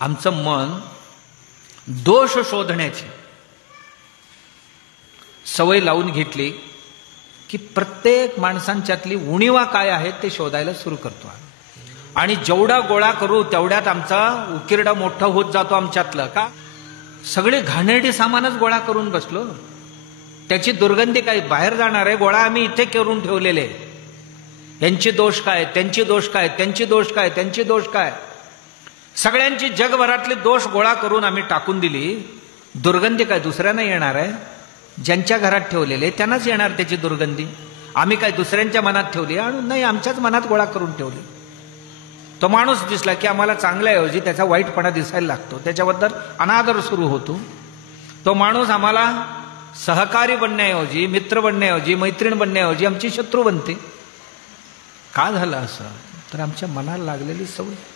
आमचं मन दोष शोधण्याची सवय लावून घेतली की प्रत्येक माणसांच्यातली उणीवा काय आहेत ते शोधायला सुरू करतो आणि जेवढा गोळा करू तेवढ्यात आमचा उकिरडा मोठा होत जातो आमच्यातलं. का सगळे घाणेरडे सामानच गोळा करून बसलो. त्याची दुर्गंधी काय बाहेर जाणार आहे. गोळा आम्ही इथे करून ठेवलेले. यांचे दोष काय, त्यांचे दोष काय, त्यांचे दोष काय, त्यांचे दोष काय, सगळ्यांची जगभरातले दोष गोळा करून आम्ही टाकून दिली. दुर्गंधी काय दुसऱ्यांना येणार आहे. ज्यांच्या घरात ठेवलेले त्यांनाच येणार त्याची दुर्गंधी. आम्ही काय दुसऱ्यांच्या मनात ठेवली आणि नाही, आमच्याच मनात गोळा करून ठेवली. तो माणूस दिसला की आम्हाला चांगल्याऐवजी त्याचा वाईटपणा दिसायला लागतो. त्याच्याबद्दल अनादर सुरू होतो. तो माणूस आम्हाला सहकारी बनण्याऐवजी, मित्र बनण्याऐवजी, मैत्रीण बनण्याऐवजी आमची शत्रू बनते. का झालं असं? तर आमच्या मनाला लागलेली सवय.